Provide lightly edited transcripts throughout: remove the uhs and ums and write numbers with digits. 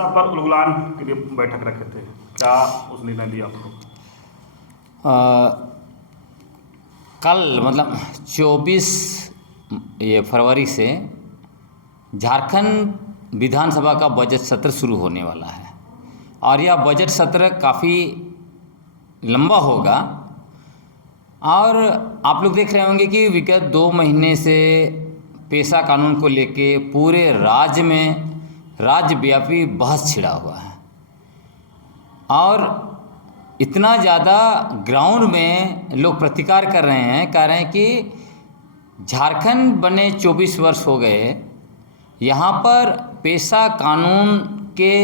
पेशा पर उलगुलान के लिए बैठक रखे थे, क्या उस निर्णय लिया आप लोग? कल मतलब 24 फरवरी से झारखंड विधानसभा का बजट सत्र शुरू होने वाला है और यह बजट सत्र काफ़ी लंबा होगा। और आप लोग देख रहे होंगे कि विगत 2 महीने से पेशा कानून को लेके पूरे राज्य में राज्यव्यापी बहस छिड़ा हुआ है और इतना ज़्यादा ग्राउंड में लोग प्रतिकार कर रहे हैं, कह रहे हैं कि झारखंड बने 24 वर्ष हो गए, यहाँ पर पेशा कानून के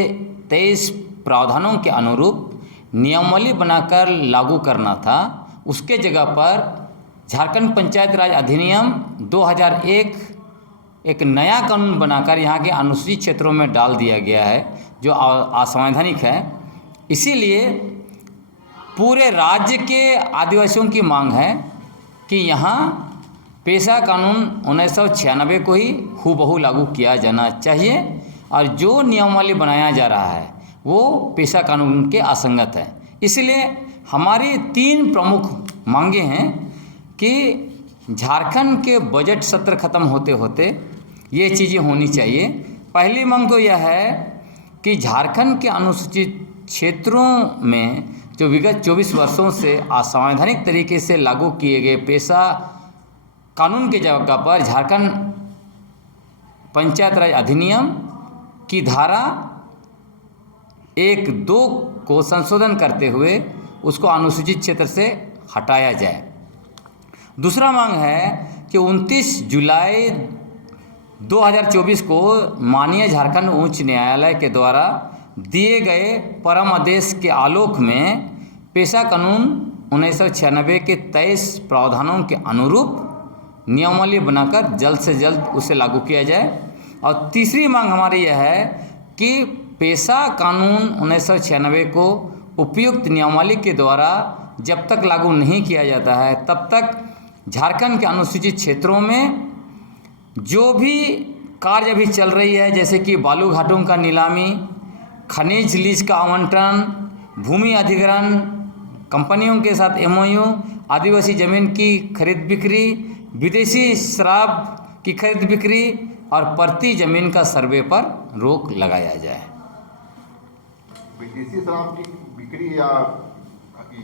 23 प्रावधानों के अनुरूप नियमावली बनाकर लागू करना था। उसके जगह पर झारखंड पंचायत राज अधिनियम 2001 एक नया कानून बनाकर यहाँ के अनुसूचित क्षेत्रों में डाल दिया गया है जो असंवैधानिक है। इसीलिए पूरे राज्य के आदिवासियों की मांग है कि यहाँ पेशा कानून 1996 को ही हूबहू लागू किया जाना चाहिए और जो नियमावली बनाया जा रहा है वो पेशा कानून के असंगत है। इसलिए हमारी 3 प्रमुख मांगे हैं कि झारखंड के बजट सत्र खत्म होते होते ये चीज़ें होनी चाहिए। पहली मांग तो यह है कि झारखंड के अनुसूचित क्षेत्रों में जो विगत 24 वर्षों से असंवैधानिक तरीके से लागू किए गए पेशा कानून के जगह पर झारखंड पंचायत राज अधिनियम की धारा 1-2 को संशोधन करते हुए उसको अनुसूचित क्षेत्र से हटाया जाए। दूसरा मांग है कि 29 जुलाई 2024 को माननीय झारखंड उच्च न्यायालय के द्वारा दिए गए परम आदेश के आलोक में पेशा कानून 1996 के 23 प्रावधानों के अनुरूप नियमावली बनाकर जल्द से जल्द उसे लागू किया जाए। और तीसरी मांग हमारी यह है कि पेशा कानून 1996 को उपयुक्त नियमावली के द्वारा जब तक लागू नहीं किया जाता है तब तक झारखंड के अनुसूचित क्षेत्रों में जो भी कार्य अभी चल रही है, जैसे कि बालू घाटों का नीलामी, खनिज लीज का आवंटन, भूमि अधिग्रहण, कंपनियों के साथ MOU, आदिवासी ज़मीन की खरीद बिक्री, विदेशी शराब की खरीद बिक्री और प्रति ज़मीन का सर्वे पर रोक लगाया जाए। विदेशी शराब की बिक्री या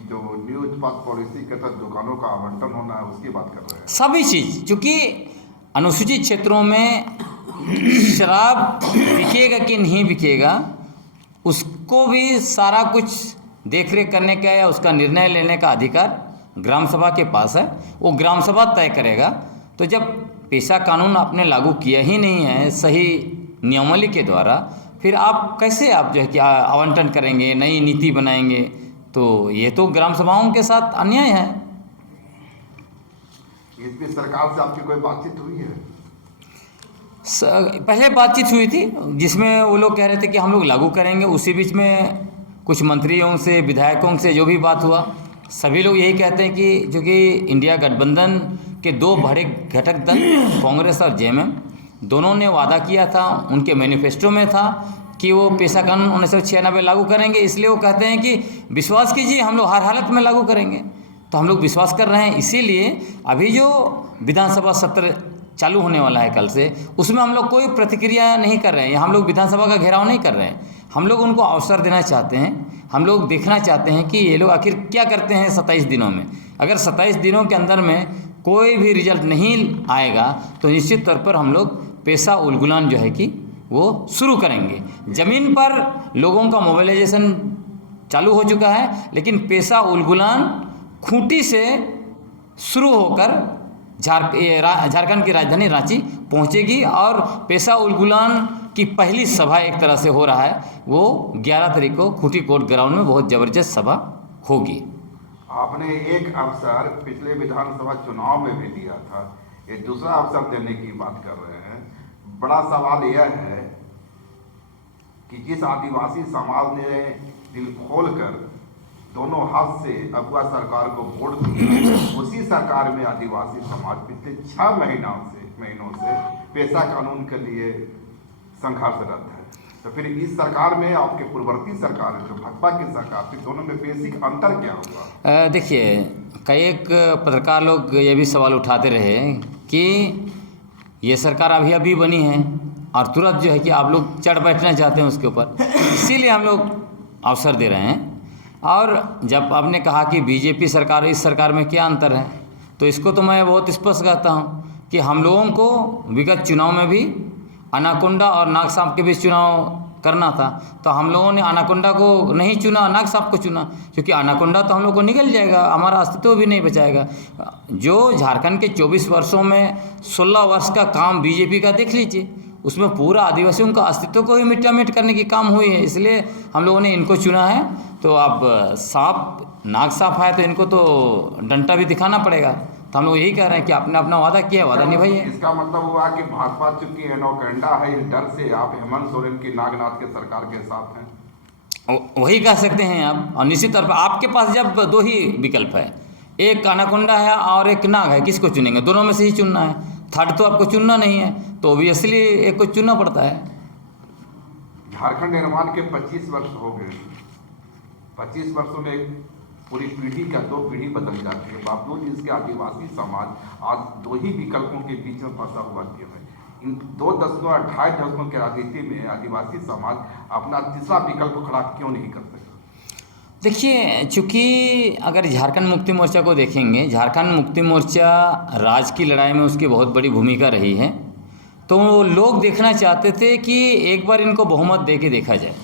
जो न्यू उत्पाद पॉलिसी के तहत दुकानों का आवंटन होना है उसकी बात कर रहे हैं। सभी चीज़, चूँकि अनुसूचित क्षेत्रों में शराब बिकेगा कि नहीं बिकेगा उसको भी सारा कुछ देखरेख करने का या उसका निर्णय लेने का अधिकार ग्राम सभा के पास है, वो ग्राम सभा तय करेगा। तो जब पेशा कानून आपने लागू किया ही नहीं है सही नियमावली के द्वारा, फिर आप कैसे आप जो है कि आवंटन करेंगे, नई नीति बनाएंगे? तो ये तो ग्राम सभाओं के साथ अन्याय है। इस बीच सरकार से आपकी कोई बातचीत हुई है? पहले बातचीत हुई थी जिसमें वो लोग कह रहे थे कि हम लोग लागू करेंगे। उसी बीच में कुछ मंत्रियों से, विधायकों से जो भी बात हुआ, सभी लोग यही कहते हैं कि जो कि इंडिया गठबंधन के 2 बड़े घटक दल कांग्रेस और JMM दोनों ने वादा किया था, उनके मैनिफेस्टो में था कि वो पेशा कानून 1996 लागू करेंगे। इसलिए वो कहते हैं कि विश्वास कीजिए हम लोग हर हालत में लागू करेंगे। तो हम लोग विश्वास कर रहे हैं। इसीलिए अभी जो विधानसभा सत्र चालू होने वाला है कल से, उसमें हम लोग कोई प्रतिक्रिया नहीं कर रहे हैं। हम लोग विधानसभा का घेराव नहीं कर रहे हैं। हम लोग उनको अवसर देना चाहते हैं। हम लोग देखना चाहते हैं कि ये लोग आखिर क्या करते हैं 27 दिनों में। अगर 27 दिनों के अंदर में कोई भी रिजल्ट नहीं आएगा तो निश्चित तौर पर हम लोग पेशा उलगुलान जो है कि वो शुरू करेंगे। ज़मीन पर लोगों का मोबिलाइजेशन चालू हो चुका है, लेकिन पेशा उलगुलान खूंटी से शुरू होकर झारखंड की राजधानी रांची पहुंचेगी और पेशा उलगुलान की पहली सभा एक तरह से हो रहा है, वो 11 तारीख को खूंटी कोर्ट ग्राउंड में बहुत ज़बरदस्त सभा होगी। आपने एक अवसर पिछले विधानसभा चुनाव में भी दिया था, ये दूसरा अवसर देने की बात कर रहे हैं। बड़ा सवाल यह है कि जिस आदिवासी समाज ने दिल खोलकर दोनों हाथ से अगुआ सरकार को वोट दिया, उसी सरकार में आदिवासी समाज पिछले 6 महीनों से पेशा कानून के लिए संघर्षरत है। तो फिर इस सरकार में आपके पूर्ववर्ती सरकार है जो भाजपा की सरकार थी, दोनों में बेसिक अंतर क्या होगा? देखिए, कई एक पत्रकार लोग ये भी सवाल उठाते रहे कि ये सरकार अभी अभी बनी है और तुरंत जो है कि आप लोग चढ़ बैठना चाहते हैं उसके ऊपर, इसीलिए हम लोग अवसर दे रहे हैं। और जब आपने कहा कि बीजेपी सरकार और इस सरकार में क्या अंतर है, तो इसको तो मैं बहुत स्पष्ट कहता हूँ कि हम लोगों को विगत चुनाव में भी अनाकोंडा और नाग सांप के बीच चुनाव करना था, तो हम लोगों ने अनाकोंडा को नहीं चुना, नाग सांप को चुना, क्योंकि अनाकोंडा तो हम लोग को निकल जाएगा, हमारा अस्तित्व भी नहीं बचाएगा। जो झारखंड के 24 वर्षों में 16 वर्ष का काम बीजेपी का देख लीजिए, उसमें पूरा आदिवासियों का अस्तित्व को ही मिटा मिट करने की काम हुई है, इसलिए हम लोगों ने इनको चुना है। तो अब सांप नाग सांप है तो इनको तो डंटा भी दिखाना पड़ेगा, तो हम लोग यही कह रहे हैं कि आपने अपना वादा किया, वादा निभाइए। इसका मतलब हुआ कि भाजपा चूंकि एनाकोंडा है, इस डर से आप हेमंत सोरेन की नागनाथ के सरकार के साथ हैं, वही कह सकते हैं आप। और निश्चित तौर पर आपके पास जब 2 ही विकल्प है, एक अनाकोंडा है और एक नाग है, किसको चुनेंगे? दोनों में से ही चुनना है, थर्ड तो आपको चुनना नहीं है, तो ऑब्वियसली एक को चुनना पड़ता है। झारखंड निर्माण के 25 वर्ष हो गए, 25 वर्षों में पूरी पीढ़ी का 2 पीढ़ी बदल जाती है, बावजूद इसके आदिवासी समाज आज 2 ही विकल्पों के बीच में फंसा हुआ क्यों है? इन 2 दशकों 28 दशकों के राजनीति में आदिवासी समाज अपना तीसरा विकल्प खड़ा क्यों नहीं कर सकता? देखिए, चूँकि अगर झारखंड मुक्ति मोर्चा को देखेंगे, झारखंड मुक्ति मोर्चा राज्य की लड़ाई में उसकी बहुत बड़ी भूमिका रही है, तो लोग देखना चाहते थे कि एक बार इनको बहुमत दे के देखा जाए,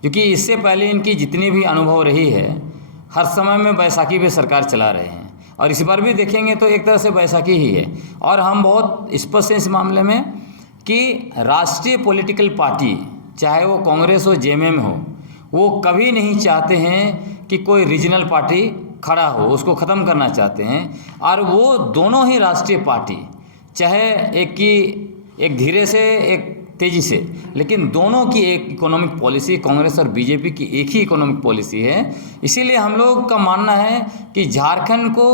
क्योंकि इससे पहले इनकी जितनी भी अनुभव रही है, हर समय में बैसाखी पे सरकार चला रहे हैं, और इस बार भी देखेंगे तो एक तरह से बैसाखी ही है। और हम बहुत स्पष्ट हैं इस मामले में कि राष्ट्रीय पॉलिटिकल पार्टी, चाहे वो कांग्रेस हो, जेएमएम हो, वो कभी नहीं चाहते हैं कि कोई रीजनल पार्टी खड़ा हो, उसको ख़त्म करना चाहते हैं। और वो दोनों ही राष्ट्रीय पार्टी, चाहे एक धीरे से एक तेज़ी से, लेकिन दोनों की एक इकोनॉमिक पॉलिसी, कांग्रेस और बीजेपी की एक ही इकोनॉमिक पॉलिसी है। इसीलिए हम लोग का मानना है कि झारखंड को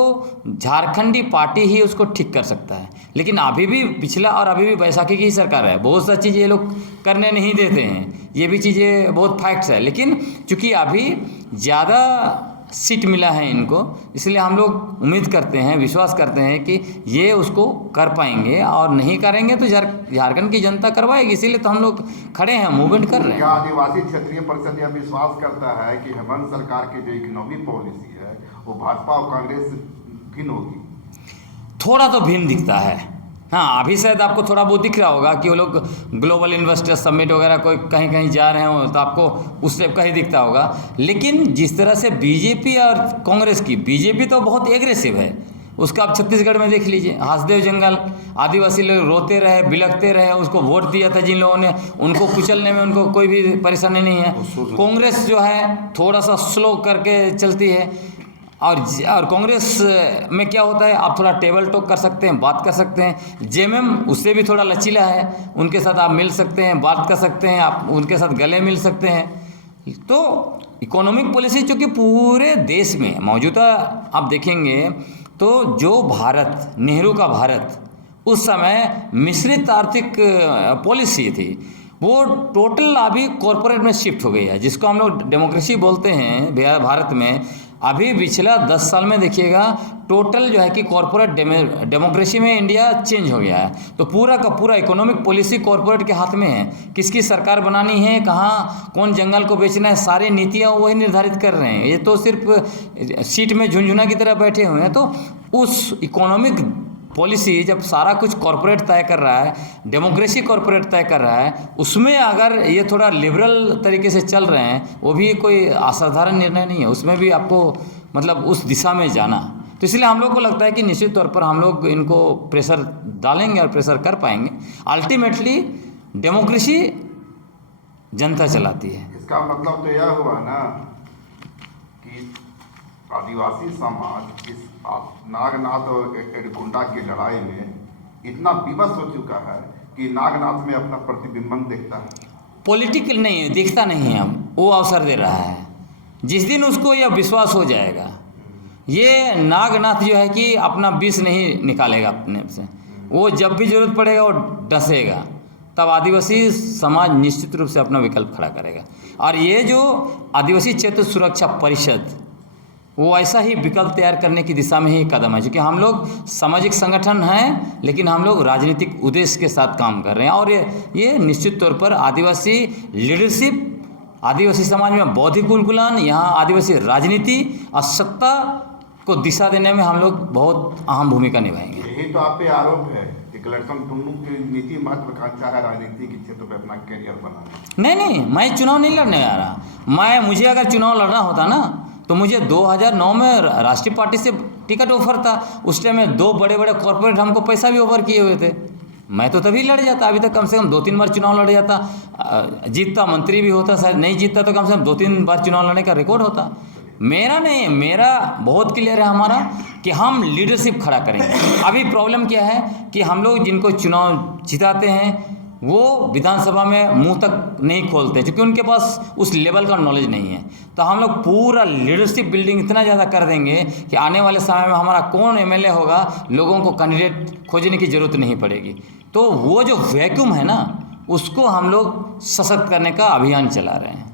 झारखंडी पार्टी ही उसको ठीक कर सकता है। लेकिन अभी भी पिछला और अभी भी बैसाखी की ही सरकार है, बहुत सा चीज़ें ये लोग करने नहीं देते हैं, ये भी चीज़ें बहुत फैक्ट्स है। लेकिन चूँकि अभी ज़्यादा सीट मिला है इनको, इसलिए हम लोग उम्मीद करते हैं, विश्वास करते हैं कि ये उसको कर पाएंगे, और नहीं करेंगे तो झारखंड की जनता करवाएगी। इसीलिए तो हम लोग खड़े हैं, मूवमेंट कर रहे हैं। क्या आदिवासी क्षेत्रीय परिषद यह विश्वास करता है कि हेमंत सरकार की जो इकोनॉमिक पॉलिसी है वो भाजपा और कांग्रेस भिन्न होगी? थोड़ा तो भिन्न दिखता है, हाँ। अभी शायद आपको थोड़ा बहुत दिख रहा होगा कि वो लोग ग्लोबल इन्वेस्टर समिट वगैरह कोई कहीं कहीं जा रहे हो, तो आपको उस टाइप का ही दिखता होगा। लेकिन जिस तरह से बीजेपी और कांग्रेस की, बीजेपी तो बहुत एग्रेसिव है, उसका आप छत्तीसगढ़ में देख लीजिए, हंसदेव जंगल, आदिवासी लोग रोते रहे, बिलखते रहे, उसको वोट दिया था जिन लोगों ने, उनको कुचलने में उनको कोई भी परेशानी नहीं है। कांग्रेस जो है थोड़ा सा स्लो करके चलती है, और कांग्रेस में क्या होता है, आप थोड़ा टेबल टॉक कर सकते हैं, बात कर सकते हैं। जेएमएम उससे भी थोड़ा लचीला है, उनके साथ आप मिल सकते हैं, बात कर सकते हैं, आप उनके साथ गले मिल सकते हैं। तो इकोनॉमिक पॉलिसी चूँकि पूरे देश में मौजूदा आप देखेंगे तो जो भारत, नेहरू का भारत, उस समय मिश्रित आर्थिक पॉलिसी थी, वो टोटल अभी कॉरपोरेट में शिफ्ट हो गई है, जिसको हम लोग डेमोक्रेसी बोलते हैं भारत में। अभी पिछला 10 साल में देखिएगा टोटल जो है कि कॉरपोरेट डेमोक्रेसी में इंडिया चेंज हो गया है। तो पूरा का पूरा इकोनॉमिक पॉलिसी कॉरपोरेट के हाथ में है, किसकी सरकार बनानी है, कहाँ कौन जंगल को बेचना है, सारी नीतियाँ वही निर्धारित कर रहे हैं। ये तो सिर्फ सीट में झुंझुना की तरह बैठे हुए हैं। तो उस इकोनॉमिक पॉलिसी जब सारा कुछ कॉरपोरेट तय कर रहा है, डेमोक्रेसी कॉरपोरेट तय कर रहा है, उसमें अगर ये थोड़ा लिबरल तरीके से चल रहे हैं, वो भी कोई असाधारण निर्णय नहीं है, उसमें भी आपको मतलब उस दिशा में जाना। तो इसलिए हम लोग को लगता है कि निश्चित तौर पर हम लोग इनको प्रेशर डालेंगे और प्रेशर कर पाएंगे। अल्टीमेटली डेमोक्रेसी जनता चलाती है। इसका मतलब तो यह हुआ ना कि आदिवासी समाज इस नागनाथ और एडकुंडा की लड़ाई में इतना विवश हो चुका है कि नागनाथ में अपना प्रतिबिंबन देखता है। पॉलिटिकल नहीं है, दिखता नहीं है, वो अवसर दे रहा है। जिस दिन उसको यह विश्वास हो जाएगा, ये नागनाथ जो है कि अपना विष नहीं निकालेगा अपने से, वो जब भी जरूरत पड़ेगा वो डसेगा। तब आदिवासी समाज निश्चित रूप से अपना विकल्प खड़ा करेगा। और ये जो आदिवासी क्षेत्र सुरक्षा परिषद, वो ऐसा ही विकल्प तैयार करने की दिशा में ही कदम है, क्योंकि हम लोग सामाजिक संगठन हैं लेकिन हम लोग राजनीतिक उद्देश्य के साथ काम कर रहे हैं। और ये निश्चित तौर पर आदिवासी लीडरशिप, आदिवासी समाज में बौद्धिक उन्मूलन, यहाँ आदिवासी राजनीति और सत्ता को दिशा देने में हम लोग बहुत अहम भूमिका निभाएंगे। यही तो आप पे आरोप है कि कलेक्शन टुन्नू की नीति महत्वाकांक्षा है राजनीति के क्षेत्र में अपना करियर बनाना। नहीं, मैं चुनाव नहीं लड़ने आ रहा। मुझे अगर चुनाव लड़ना होता ना तो मुझे 2009 में राष्ट्रीय पार्टी से टिकट ऑफर था। उस टाइम में 2 बड़े बड़े कॉरपोरेट हमको पैसा भी ऑफर किए हुए थे, मैं तो तभी लड़ जाता। अभी तक कम से कम 2-3 बार चुनाव लड़ जाता, जीतता, मंत्री भी होता, शायद नहीं जीतता तो कम से कम 2-3 बार चुनाव लड़ने का रिकॉर्ड होता। मेरा नहीं, मेरा बहुत क्लियर है हमारा कि हम लीडरशिप खड़ा करेंगे। अभी प्रॉब्लम क्या है कि हम लोग जिनको चुनाव जिताते हैं वो विधानसभा में मुंह तक नहीं खोलते, क्योंकि उनके पास उस लेवल का नॉलेज नहीं है। तो हम लोग पूरा लीडरशिप बिल्डिंग इतना ज़्यादा कर देंगे कि आने वाले समय में हमारा कौन एमएलए होगा, लोगों को कैंडिडेट खोजने की ज़रूरत नहीं पड़ेगी। तो वो जो वैक्यूम है ना, उसको हम लोग सशक्त करने का अभियान चला रहे हैं।